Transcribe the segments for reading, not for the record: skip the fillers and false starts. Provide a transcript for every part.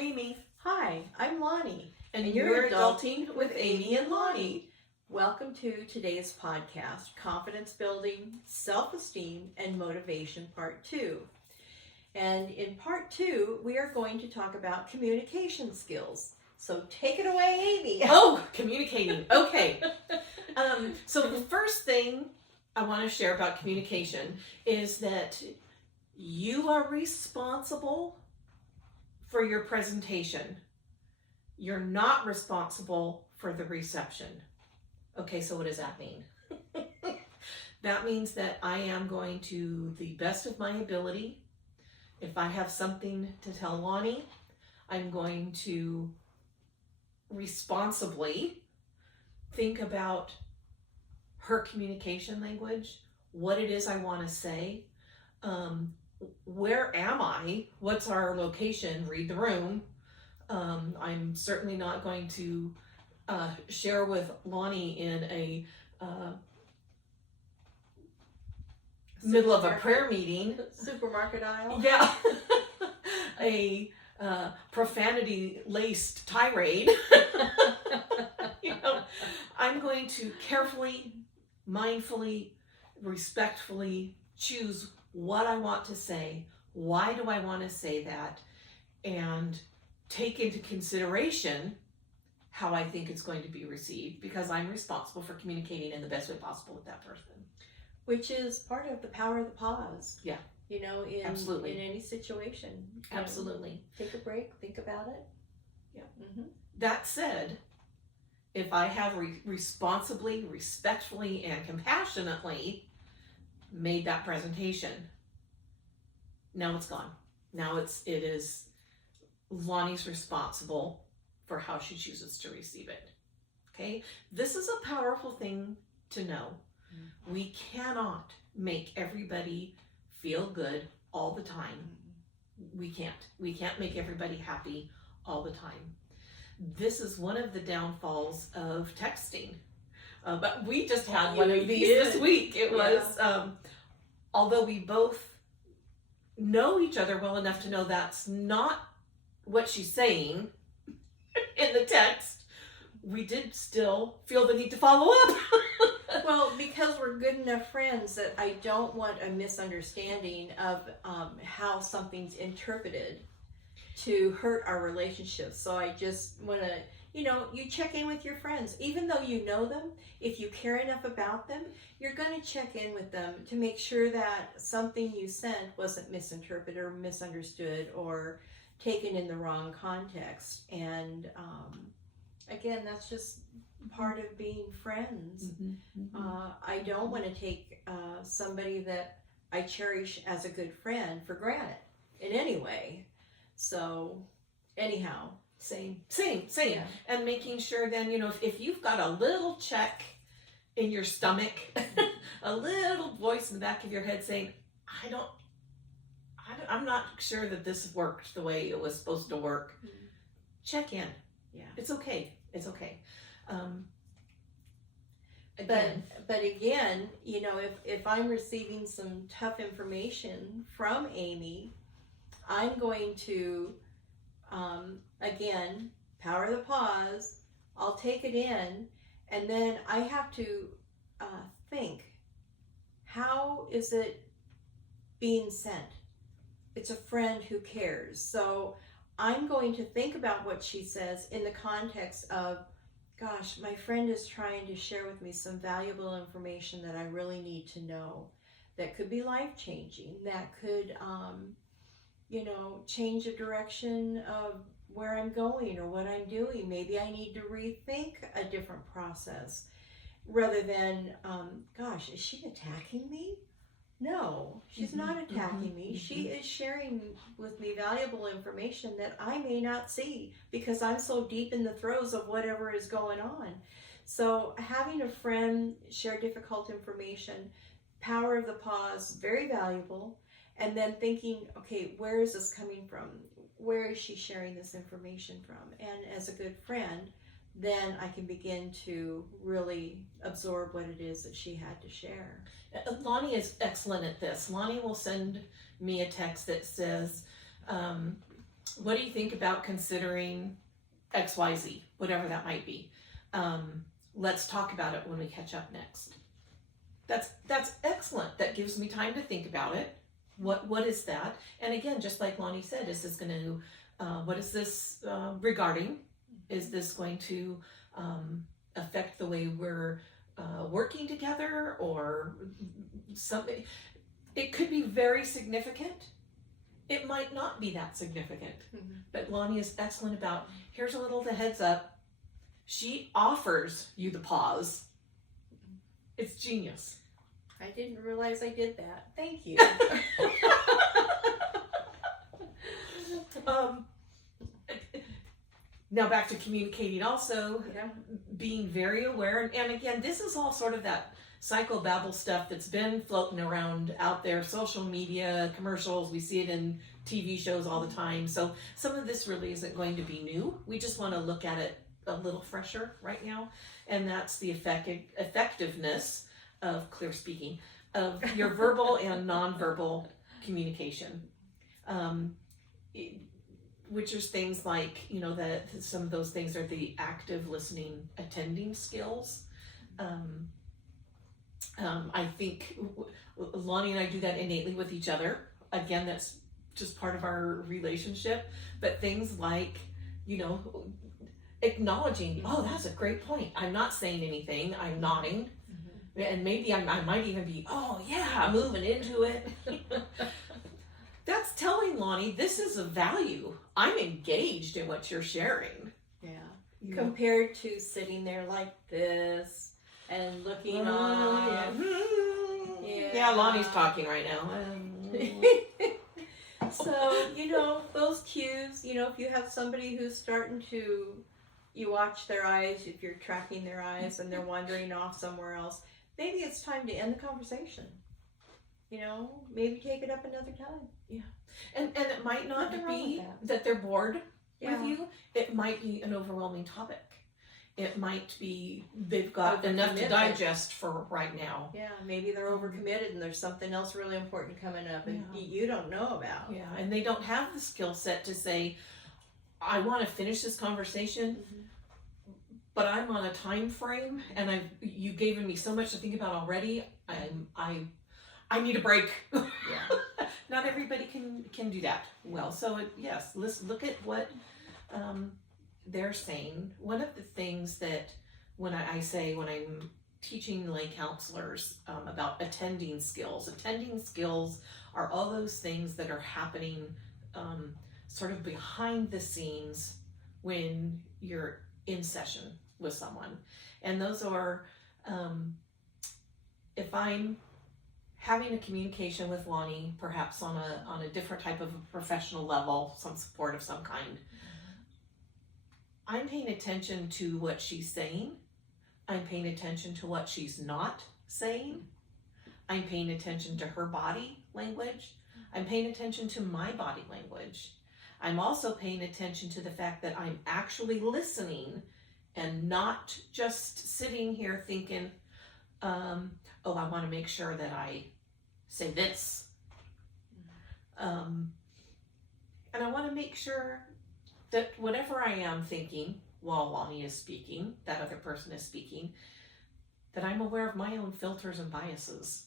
Amy. Hi, I'm Lani. And you're Adulting with Amy and Lani. Welcome to today's podcast, Confidence Building, Self-Esteem, and Motivation Part 2. And in Part 2, we are going to talk about communication skills. So take it away, Amy. Oh, communicating. Okay. So the first thing I want to share about communication is that you are responsible for your presentation. You're not responsible for the reception. Okay, so what does that mean? That means that I am going to the best of my ability. If I have something to tell Lani, I'm going to responsibly think about her communication language, what it is I want to say, where am I, what's our location, read the room. I'm certainly not going to share with Lani in a middle of a prayer meeting. Supermarket aisle. Yeah. A profanity-laced tirade. I'm going to carefully, mindfully, respectfully choose what I want to say, why do I want to say that, and take into consideration how I think it's going to be received, because I'm responsible for communicating in the best way possible with that person. Which is part of the power of the pause. Yeah. Absolutely. In any situation. Absolutely. Take a break, think about it. Yeah. Mm-hmm. That said, if I have responsibly, respectfully, and compassionately made that presentation, now it's gone. Now it is Lani's responsible for how she chooses to receive it. Okay? This is a powerful thing to know. Mm-hmm. We cannot make everybody feel good all the time. Mm-hmm. We can't. We can't make everybody happy all the time. This is one of the downfalls of texting. But we just had one of these this week. It was, although we both know each other well enough to know that's not what she's saying in the text, we did still feel the need to follow up. Well, because we're good enough friends that I don't want a misunderstanding of how something's interpreted to hurt our relationship. So I just want to, you check in with your friends. Even though you know them, if you care enough about them, you're going to check in with them to make sure that something you sent wasn't misinterpreted or misunderstood or taken in the wrong context. And again, that's just part of being friends. Mm-hmm, mm-hmm. I don't want to take somebody that I cherish as a good friend for granted in any way. So anyhow, same. Yeah. And making sure then, if you've got a little check in your stomach, a little voice in the back of your head saying, I'm not sure that this worked the way it was supposed to work. Mm-hmm. Check in. Yeah. It's okay. Again. But again, if I'm receiving some tough information from Amy, I'm going to, again, power of the pause. I'll take it in, and then I have to think, how is it being sent? It's a friend who cares. So I'm going to think about what she says in the context of, gosh, my friend is trying to share with me some valuable information that I really need to know, that could be life-changing, that could, change the direction of where I'm going or what I'm doing. Maybe I need to rethink a different process rather than, gosh, is she attacking me? No, she's not attacking me. She is sharing with me valuable information that I may not see because I'm so deep in the throes of whatever is going on. So having a friend share difficult information, power of the pause, very valuable. And then thinking, okay, where is this coming from? Where is she sharing this information from? And as a good friend, then I can begin to really absorb what it is that she had to share. Lani is excellent at this. Lani will send me a text that says, what do you think about considering XYZ, whatever that might be? Let's talk about it when we catch up next. That's excellent. That gives me time to think about it. What is that? And again, just like Lani said, is this going to, what is this regarding? Is this going to affect the way we're working together or something? It could be very significant. It might not be that significant. But Lani is excellent about, here's a little the heads up. She offers you the pause. It's genius. I didn't realize I did that. Thank you. Now back to communicating also, Yeah. being very aware. And again, this is all sort of that psychobabble stuff that's been floating around out there, social media, commercials. We see it in TV shows all the time. So some of this really isn't going to be new. We just want to look at it a little fresher right now. And that's the effectiveness of clear speaking, of your verbal and nonverbal communication. Which is things like, that some of those things are the active listening, attending skills. I think Lani and I do that innately with each other. Again, that's just part of our relationship. But things like, acknowledging, oh, that's a great point. I'm not saying anything. I'm nodding. And maybe I might even be, oh yeah, moving into it. That's telling Lani, this is a value. I'm engaged in what you're sharing. Yeah. Compared to sitting there like this and looking on. Yeah, Lani's talking right now. So, those cues, if you have somebody who's starting to, you watch their eyes, if you're tracking their eyes and they're wandering off somewhere else, maybe it's time to end the conversation. Maybe take it up another time. Yeah. And it might not Nothing wrong be with that they're bored Yeah. with you. It might be an overwhelming topic. It might be they've got enough to Overcommitment. digest for right now. Yeah, maybe they're overcommitted and there's something else really important coming up and Yeah. you don't know about. Yeah, and they don't have the skill set to say, I want to finish this conversation, but I'm on a time frame and you've given me so much to think about already. I need a break. Yeah. Not everybody can do that well. So yes, let's look at what they're saying. One of the things that when I'm teaching lay counselors about attending skills are all those things that are happening sort of behind the scenes when you're in session with someone. And those are, if I'm having a communication with Lani, perhaps on a different type of professional level, some support of some kind, I'm paying attention to what she's saying. I'm paying attention to what she's not saying. I'm paying attention to her body language. I'm paying attention to my body language. I'm also paying attention to the fact that I'm actually listening and not just sitting here thinking, oh, I want to make sure that I say this. And I want to make sure that whatever I am thinking while Lani is speaking, that other person is speaking, that I'm aware of my own filters and biases.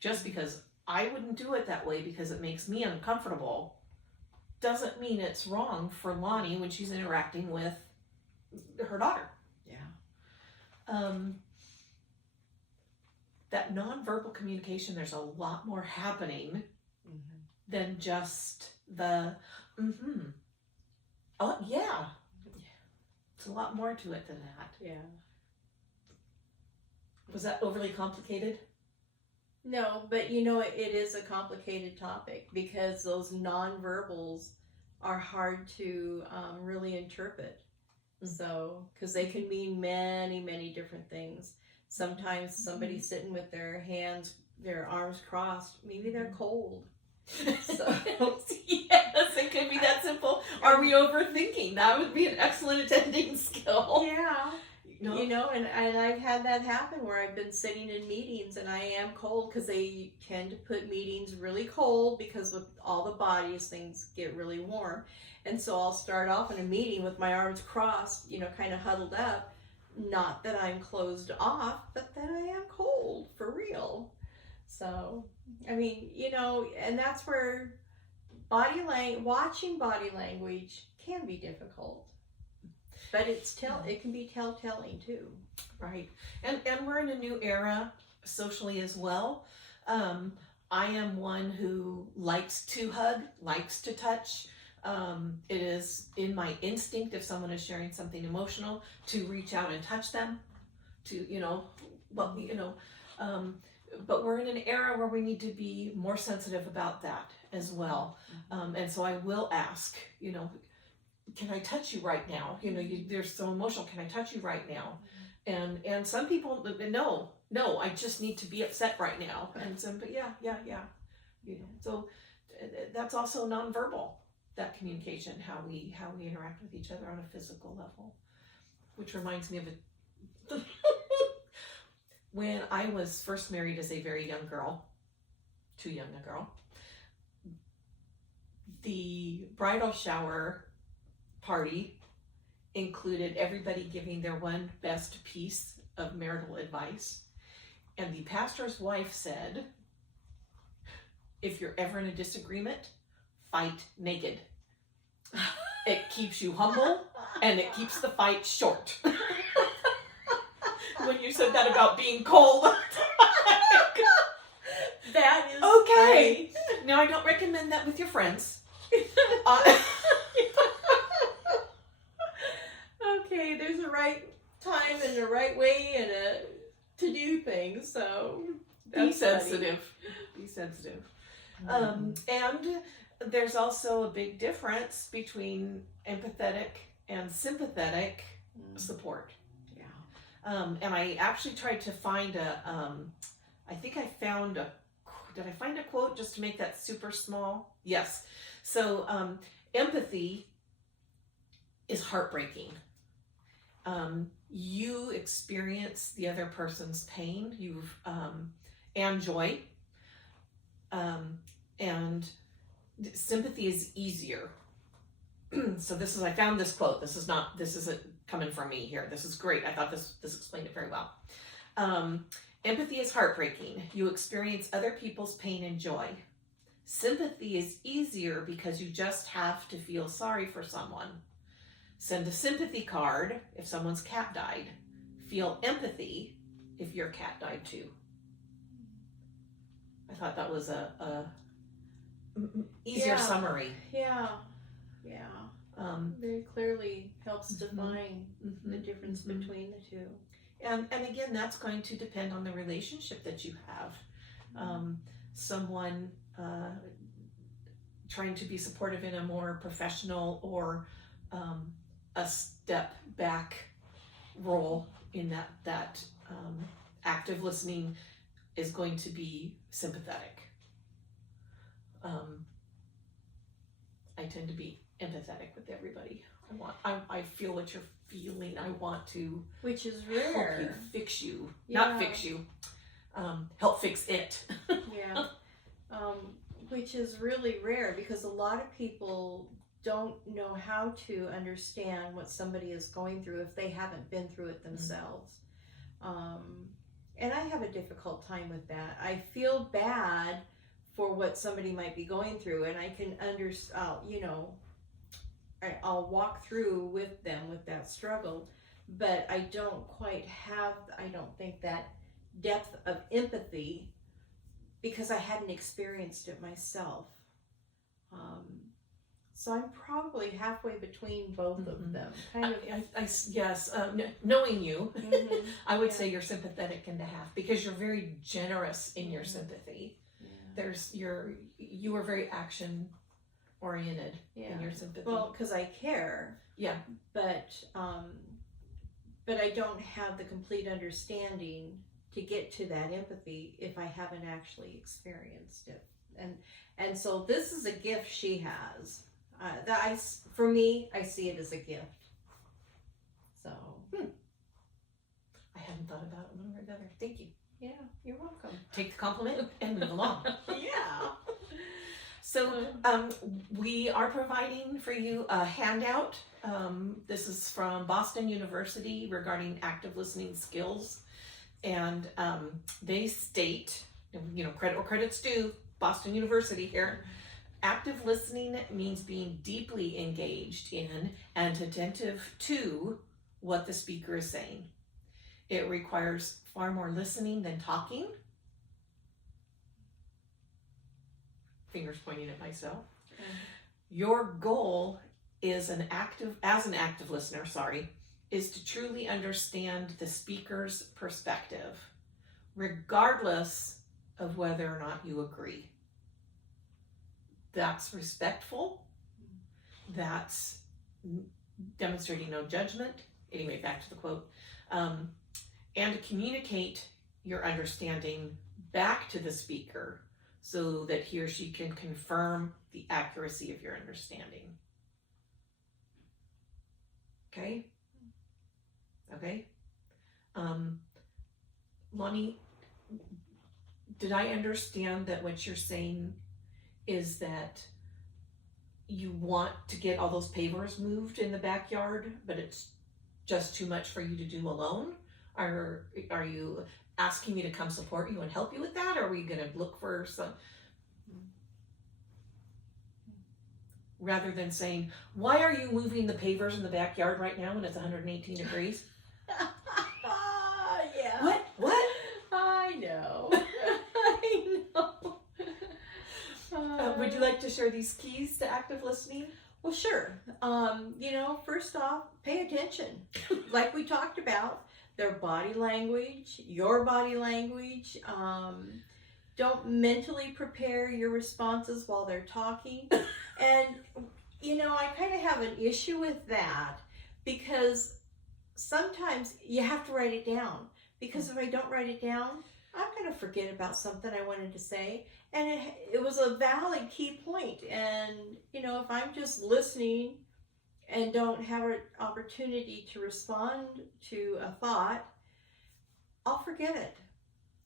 Just because I wouldn't do it that way because it makes me uncomfortable doesn't mean it's wrong for Lani when she's interacting with her daughter. Yeah. That nonverbal communication, there's a lot more happening than just the oh yeah. It's a lot more to it than that. Yeah. Was that overly complicated? No, but it is a complicated topic because those nonverbals are hard to really interpret. So, because they can mean many, many different things. Sometimes somebody's sitting with their arms crossed, maybe they're cold. So, yes, it could be that simple. Are we overthinking? That would be an excellent attending skill. yeah. No. You know, and I've had that happen where I've been sitting in meetings and I am cold because they tend to put meetings really cold because with all the bodies, things get really warm. And so I'll start off in a meeting with my arms crossed, you know, kind of huddled up. Not that I'm closed off, but that I am cold for real. So, I mean, you know, and that's where watching body language can be difficult. But it can be telltale too. Right. And we're in a new era socially as well. I am one who likes to hug, likes to touch. It is in my instinct if someone is sharing something emotional to reach out and touch them, to, you know, but we're in an era where we need to be more sensitive about that as well. And so I will ask, you know, can I touch you right now? You know, they're so emotional. Can I touch you right now? And some people, no, I just need to be upset right now. And some, but yeah. You know, so that's also nonverbal, that communication, how we interact with each other on a physical level, which reminds me of it. When I was first married as a very young girl, too young a girl, the bridal shower party included everybody giving their one best piece of marital advice. And the pastor's wife said, if you're ever in a disagreement, fight naked. It keeps you humble and it keeps the fight short. When you said that about being cold. That is okay. Now, I don't recommend that with your friends. Okay, there's a right time and a right way to do things, so be sensitive. Be sensitive. And there's also a big difference between empathetic and sympathetic support. Yeah. And I actually tried to find I think I found did I find a quote just to make that super small? Yes. So empathy is heartbreaking. You experience the other person's pain, and joy, and sympathy is easier. So I found this quote. This isn't coming from me here. This is great. I thought this explained it very well. Empathy is heartbreaking. You experience other people's pain and joy. Sympathy is easier because you just have to feel sorry for someone. Send a sympathy card if someone's cat died. Feel empathy if your cat died too. I thought that was a easier summary. Yeah. Very clearly helps define the difference between the two. And again, that's going to depend on the relationship that you have. Someone trying to be supportive in a more professional or a step back role in that active listening is going to be sympathetic. I tend to be empathetic with everybody. I feel what you're feeling. I want to, which is rare. Help you, fix you, not fix you. Help fix it. Yeah. Which is really rare because a lot of people don't know how to understand what somebody is going through if they haven't been through it themselves. And I have a difficult time with that. I feel bad for what somebody might be going through, and I can understand, I'll walk through with them with that struggle, but I don't quite have, I don't think, that depth of empathy because I hadn't experienced it myself. So I'm probably halfway between both of them. Kind of. Knowing you, I would say you're sympathetic in the half because you're very generous in your sympathy. Yeah. You are very action oriented in your sympathy. Well, because I care. Yeah. But I don't have the complete understanding to get to that empathy if I haven't actually experienced it. And so this is a gift she has. For me, I see it as a gift. So. hadn't thought about it one way or the other. Thank you. Yeah, you're welcome. Take the compliment and move along. Yeah. So we are providing for you a handout. This is from Boston University regarding active listening skills. And they state, credit where credit's due, Boston University here. Active listening means being deeply engaged in and attentive to what the speaker is saying. It requires far more listening than talking. Fingers pointing at myself. Your goal is as an active listener, is to truly understand the speaker's perspective, regardless of whether or not you agree. That's respectful. That's demonstrating no judgment. Anyway, back to the quote. And to communicate your understanding back to the speaker so that he or she can confirm the accuracy of your understanding. Okay? Okay? Lani, did I understand that what you're saying is that you want to get all those pavers moved in the backyard, but it's just too much for you to do alone? Or are you asking me to come support you and help you with that? Or are we going to look for some, rather than saying, why are you moving the pavers in the backyard right now when it's 118 degrees? Yeah. What? I know. I know. Would you like to share these keys to active listening? Well, sure. First off, pay attention. Like we talked about, their body language, your body language. Don't mentally prepare your responses while they're talking. And, I kind of have an issue with that because sometimes you have to write it down. Because if I don't write it down, I'm going to forget about something I wanted to say. And it was a valid key point. And, if I'm just listening and don't have an opportunity to respond to a thought, I'll forget it.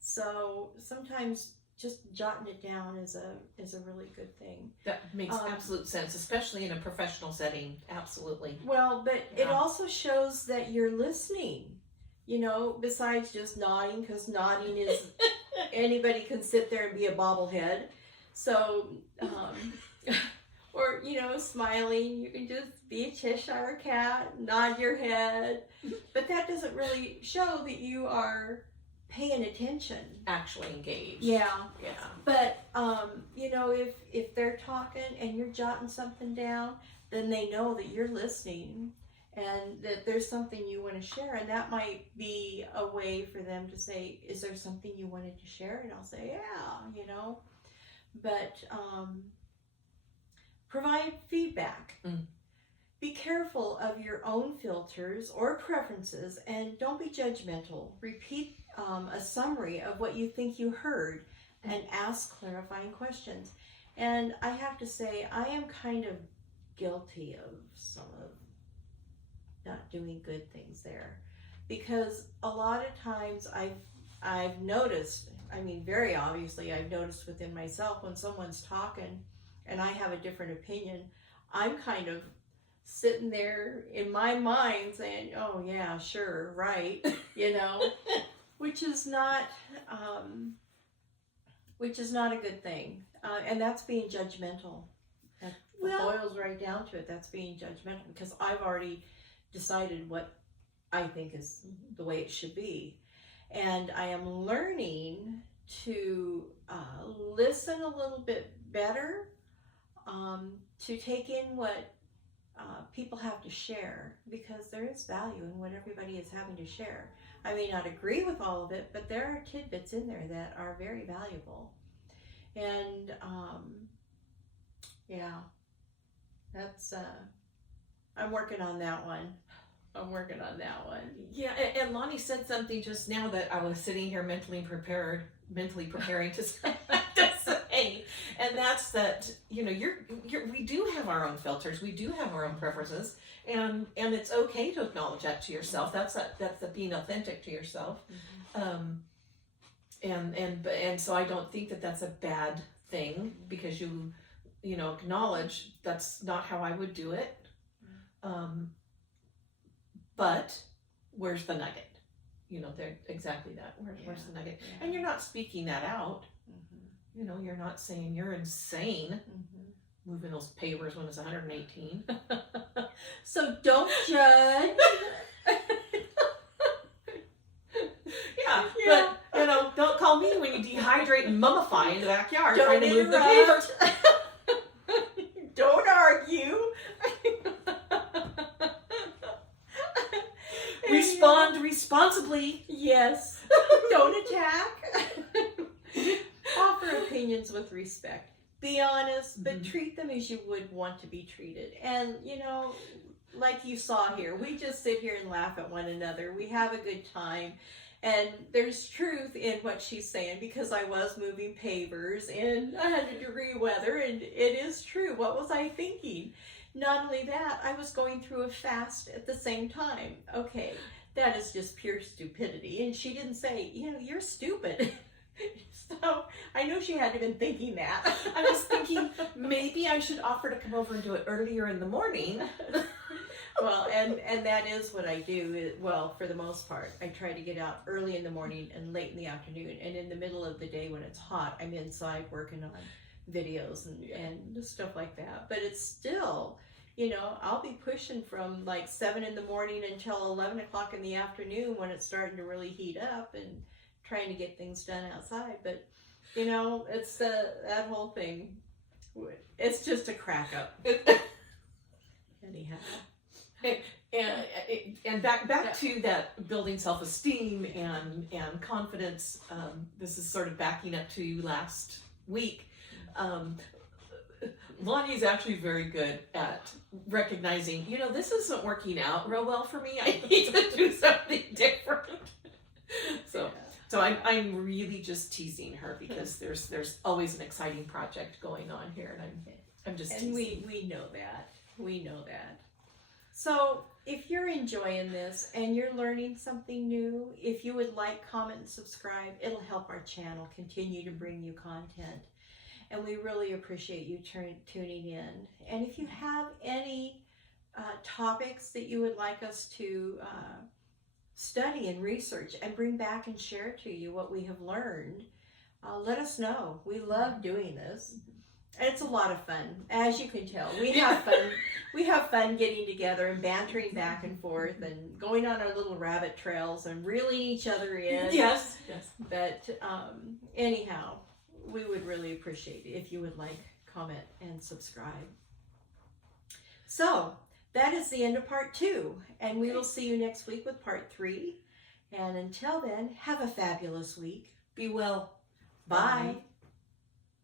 So sometimes just jotting it down is a really good thing. That makes absolute sense, especially in a professional setting. Absolutely. Well, but it also shows that you're listening, besides just nodding, because nodding is, anybody can sit there and be a bobblehead. So, or, smiling, you can just be a Cheshire cat, nod your head, but that doesn't really show that you are paying attention. Actually engaged. Yeah. Yeah. But, if they're talking and you're jotting something down, then they know that you're listening and that there's something you want to share. And that might be a way for them to say, is there something you wanted to share? And I'll say, yeah, But provide feedback. Be careful of your own filters or preferences and don't be judgmental. Repeat a summary of what you think you heard and ask clarifying questions. And I have to say, I am kind of guilty of some of not doing good things there, because a lot of times I've noticed, very obviously I've noticed within myself when someone's talking and I have a different opinion, I'm kind of sitting there in my mind saying, oh yeah, sure, right, which is not a good thing. And that's being judgmental. That boils right down to it. That's being judgmental because I've already decided what I think is the way it should be. And I am learning to listen a little bit better, to take in what people have to share, because there is value in what everybody is having to share. I may not agree with all of it, but there are tidbits in there that are very valuable. And that's I'm working on that one. Yeah, and Lani said something just now that I was sitting here mentally preparing to say. And that's that, you know, we do have our own filters, we do have our own preferences, and it's okay to acknowledge that to yourself. That's the being authentic to yourself. And so I don't think that that's a bad thing, because you know, acknowledge that's not how I would do it. But where's the nugget? You know, they're exactly that. Where's the nugget? Yeah. And you're not speaking that out. You know, you're not saying you're insane moving those pavers when it's 118. So don't judge. Yeah, but you know, don't call me when you dehydrate and mummify in the backyard Don't trying to move the pavers. Don't argue. Respond responsibly. Yes. Don't attack. Offer opinions with respect. Be honest, but treat them as you would want to be treated. And, you know, like you saw here, we just sit here and laugh at one another. We have a good time. And there's truth in what she's saying, because I was moving pavers in 100-degree weather, and it is true. What was I thinking? Not only that, I was going through a fast at the same time. Okay, that is just pure stupidity. And she didn't say, you know, you're stupid. So I know she had to have been thinking that. I was thinking maybe I should offer to come over and do it earlier in the morning. Well, and that is what I do. Well, for the most part, I try to get out early in the morning and late in the afternoon. And in the middle of the day when it's hot, I'm inside working on videos and stuff like that. But it's still, you know, I'll be pushing from like 7 in the morning until 11 o'clock in the afternoon when it's starting to really heat up, and trying to get things done outside. But, you know, it's that whole thing. It's just a crack up. Anyhow. And back to that building self-esteem and confidence. This is sort of backing up to last week. Lonnie's actually very good at recognizing, you know, this isn't working out real well for me. I need to do something different. So I'm really just teasing her, because there's always an exciting project going on here, and I'm just teasing. And we know that. We know that. So if you're enjoying this and you're learning something new, if you would like, comment, and subscribe, it'll help our channel continue to bring you content. And we really appreciate you tuning in. And if you have any topics that you would like us to study and research and bring back and share to you what we have learned, let us know. We love doing this. And it's a lot of fun, as you can tell. We have fun. We have fun getting together and bantering back and forth and going on our little rabbit trails and reeling each other in. Yes. But anyhow, we would really appreciate it if you would like, comment, and subscribe. So that is the end of part 2, and we will see you next week with part 3. And until then, have a fabulous week. Be well. Bye.